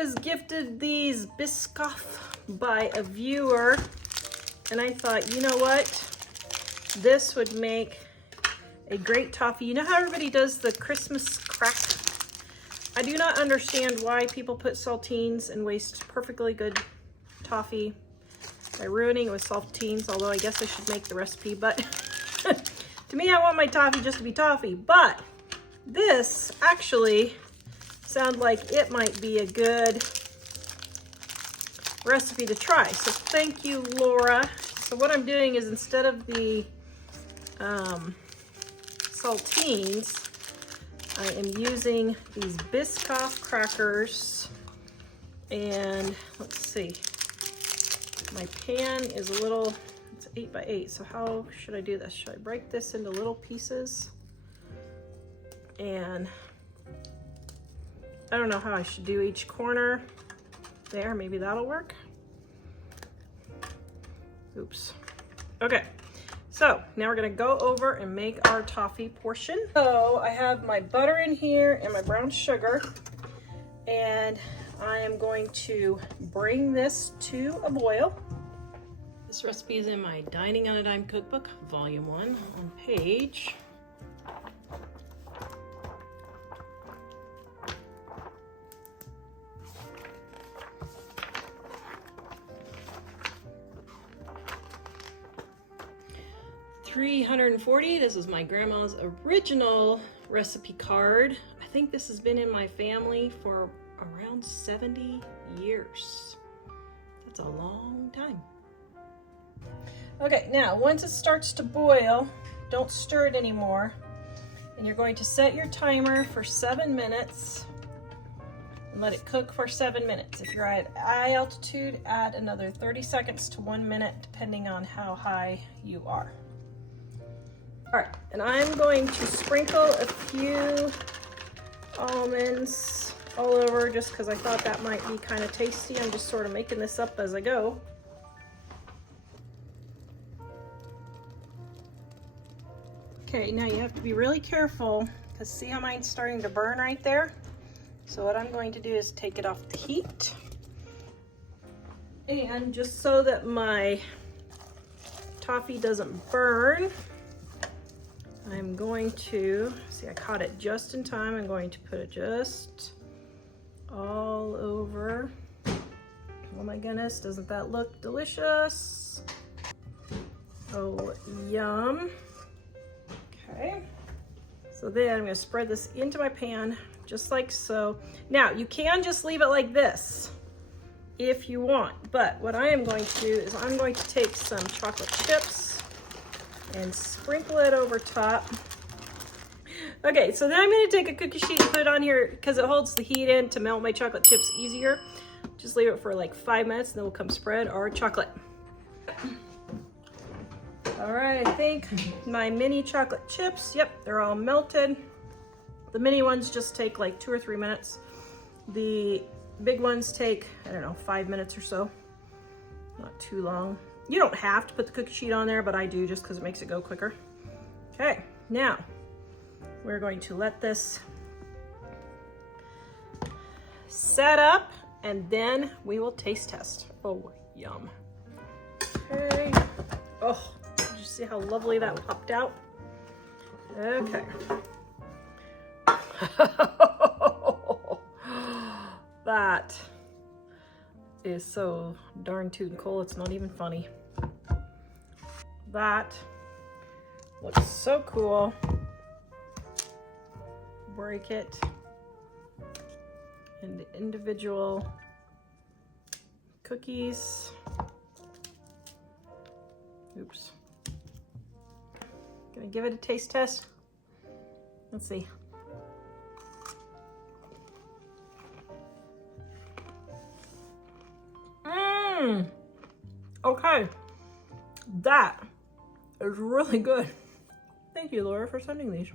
was gifted these Biscoff by a viewer, and I thought, you know what? This would make a great toffee. You know how everybody does the Christmas crack? I do not understand why people put saltines and waste perfectly good toffee by ruining it with saltines, although I guess I should make the recipe, but to me, I want my toffee just to be toffee. But this actually sounds like it might be a good recipe to try. So thank you, Laura. So what I'm doing is, instead of the saltines, I am using these Biscoff crackers. And let's see, my pan is a little, it's 8 by 8. So how should I do this? Should I break this into little pieces? And I don't know how I should do each corner. There, maybe that'll work. Oops. Okay, so now we're gonna go over and make our toffee portion. So I have my butter in here and my brown sugar, and I am going to bring this to a boil. This recipe is in my Dining on a Dime cookbook, volume 1, on page 340. This is my grandma's original recipe card. I think this has been in my family for around 70 years. That's a long time. Okay, now once it starts to boil, don't stir it anymore. And you're going to set your timer for 7 minutes and let it cook for 7 minutes. If you're at high altitude, add another 30 seconds to 1 minute, depending on how high you are. All right, and I'm going to sprinkle a few almonds all over just because I thought that might be kind of tasty. I'm just sort of making this up as I go. Okay, now you have to be really careful because see how mine's starting to burn right there? So what I'm going to do is take it off the heat. And just so that my toffee doesn't burn, I'm going to, see, I caught it just in time. I'm going to put it just all over. Oh my goodness, doesn't that look delicious? Oh, yum. Okay, so then I'm gonna spread this into my pan, just like so. Now, you can just leave it like this if you want, but what I am going to do is I'm going to take some chocolate chips and sprinkle it over top. Okay, so then I'm gonna take a cookie sheet and put it on here because it holds the heat in to melt my chocolate chips easier. Just leave it for like 5 minutes and then we'll come spread our chocolate. All right, I think my mini chocolate chips, yep, they're all melted. The mini ones just take like 2 or 3 minutes. The big ones take, I don't know, 5 minutes or so. Not too long. You don't have to put the cookie sheet on there, but I do just because it makes it go quicker. Okay, now we're going to let this set up and then we will taste test. Oh, yum. Okay. Oh, did you see how lovely that popped out? Okay. That is so darn tootin' cool, it's not even funny. That looks so cool. Break it into individual cookies. Oops. Gonna give it a taste test. Let's see. Okay, that is really good. Thank you, Laura, for sending these.